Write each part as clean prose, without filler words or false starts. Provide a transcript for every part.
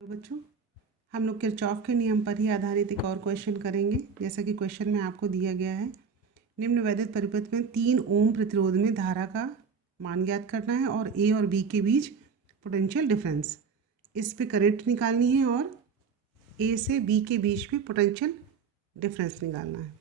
तो बच्चों, हम लोग किरचॉफ के नियम पर ही आधारित एक और क्वेश्चन करेंगे। जैसा कि क्वेश्चन में आपको दिया गया है, निम्न वैद्युत परिपथ में 3 ओम प्रतिरोध में धारा का मान ज्ञात करना है और ए और बी के बीच पोटेंशियल डिफरेंस, इस पे करंट निकालनी है और ए से बी के बीच में पोटेंशियल डिफरेंस निकालना है।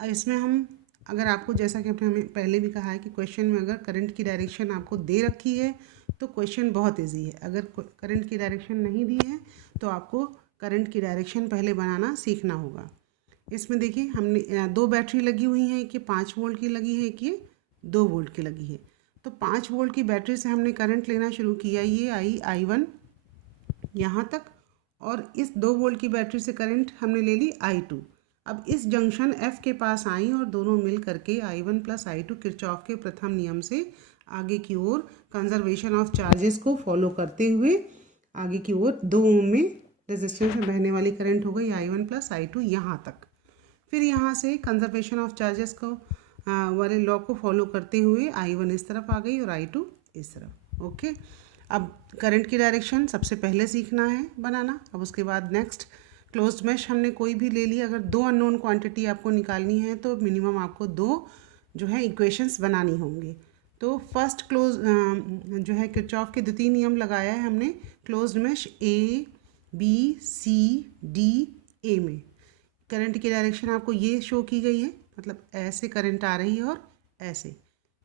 और इसमें हम, अगर आपको, जैसा कि हमें पहले भी कहा है कि क्वेश्चन में अगर करंट की डायरेक्शन आपको दे रखी है तो क्वेश्चन बहुत इजी है। अगर करंट की डायरेक्शन नहीं दी है तो आपको करंट की डायरेक्शन पहले बनाना सीखना होगा। इसमें देखिए, हमने 2 बैटरी लगी हुई हैं, एक ये 5 वोल्ट की लगी है, एक ये 2 वोल्ट की लगी है। तो 5 वोल्ट की बैटरी से हमने करंट लेना शुरू किया, ये I1 यहाँ तक, और इस 2 वोल्ट की बैटरी से करंट हमने ले ली I2। अब इस जंक्शन F के पास आई और दोनों मिल करके I1 प्लस I2 किरचॉफ के प्रथम नियम से आगे की ओर कंजर्वेशन ऑफ चार्जेस को फॉलो करते हुए आगे की ओर 2 ओम में रेजिस्टेंस में बहने वाली करंट हो गई I1 प्लस I2 यहाँ तक। फिर यहाँ से कंजर्वेशन ऑफ चार्जेस को वाले लॉ को फॉलो करते हुए I1 इस तरफ आ गई और I2 इस तरफ। ओके, अब करंट की डायरेक्शन सबसे पहले सीखना है बनाना। अब उसके बाद नेक्स्ट क्लोज्ड मैश हमने कोई भी ले ली। अगर 2 अननोन क्वांटिटी आपको निकालनी है तो मिनिमम आपको 2 जो है इक्वेशंस बनानी होंगी। तो फर्स्ट क्लोज जो है किरचॉफ के द्वितीय नियम लगाया है हमने closed mesh A B C D A में। करंट की डायरेक्शन आपको ये शो की गई है, मतलब ऐसे करंट आ रही है और ऐसे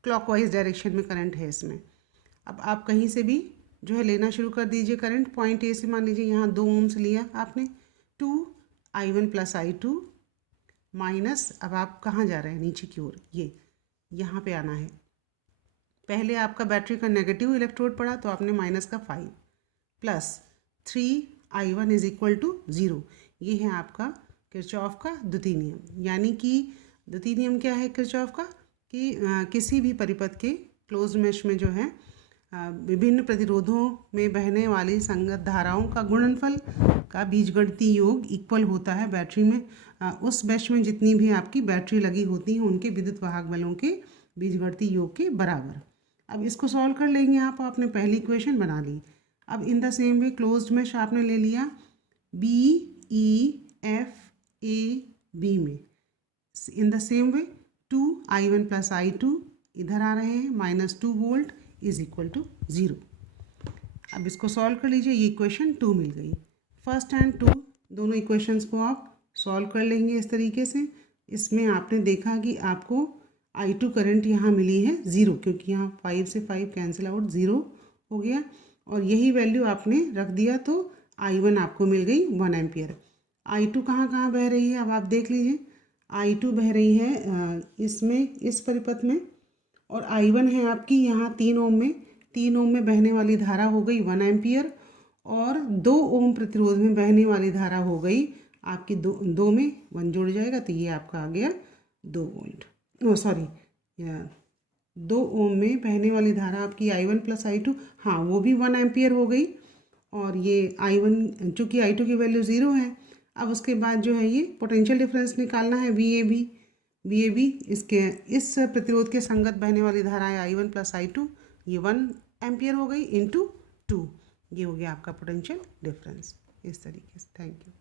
क्लॉकवाइज डायरेक्शन में करंट है इसमें। अब आप कहीं से भी जो है लेना शुरू कर दीजिए करंट। पॉइंट ए से मान लीजिए यहाँ 2 ओम्स लिया आपने, 2I1 प्लस I2 माइनस, अब आप कहाँ जा रहे हैं, नीचे की ओर, ये यहाँ पे आना है। पहले आपका बैटरी का नेगेटिव इलेक्ट्रोड पड़ा तो आपने माइनस का 5 plus 3I1 is equal to 0। ये है आपका किरचॉफ का द्वितीय नियम। यानी कि द्वितीय नियम क्या है किरचॉफ का, कि किसी भी परिपथ के क्लोज्ड मैश में जो है विभिन्न प्रतिरोधों में बहने वाली संगत धाराओं का गुणनफल का बीजगणितीय योग इक्वल होता है बैटरी में उस मैश में जितनी भी आपकी बैटरी लगी होती हैं उनके विद्युत वाहक बलों के बीजगणितीय योग के बराबर। अब इसको सॉल्व कर लेंगे आप, आपने पहली इक्वेशन बना ली। अब in the same way closed mesh आपने ले लिया BEFAB में। In the same way 2I1 plus I2 इधर आ रहे हैं, minus 2 volt is equal to 0। अब इसको सॉल्व कर लीजिए, ये इक्वेशन 2 मिल गई। फर्स्ट एंड 2 दोनों इक्वेशंस को आप सॉल्व कर लेंगे इस तरीके से। इसमें आपने देखा कि आपको I2 करंट यहाँ मिली है 0, क्योंकि यहाँ 5 से 5 कैंसिल आउट 0 हो गया, और यही वैल्यू आपने रख दिया तो I1 आपको मिल गई 1 एम्पियर। I2 कहाँ कहाँ बह रही है, अब आप देख लीजिए। I2 बह रही है इसमें, इस परिपथ में, और I1 है आपकी यहाँ 3 ओम में। 3 ओम में बहने वाली धारा हो गई 1 एम्पियर, और 2 ओम प्रतिरोध में बहने वाली धारा हो गई आपकी 2 में 1 जुड़ जाएगा तो ये आपका आ गया 2 वोल्ट। 2 ओम में बहने वाली धारा आपकी I1 प्लस I2, हाँ वो भी 1 एम्पियर हो गई, और ये I1 चूँकि I2 की वैल्यू 0 है। अब उसके बाद जो है ये पोटेंशियल डिफरेंस निकालना है VAB। इसके इस प्रतिरोध के संगत बहने वाली धारा है I1 प्लस I2, ये 1 एम्पियर हो गई इंटू 2, ये हो गया आपका पोटेंशियल डिफरेंस। इस तरीके से। Thank you.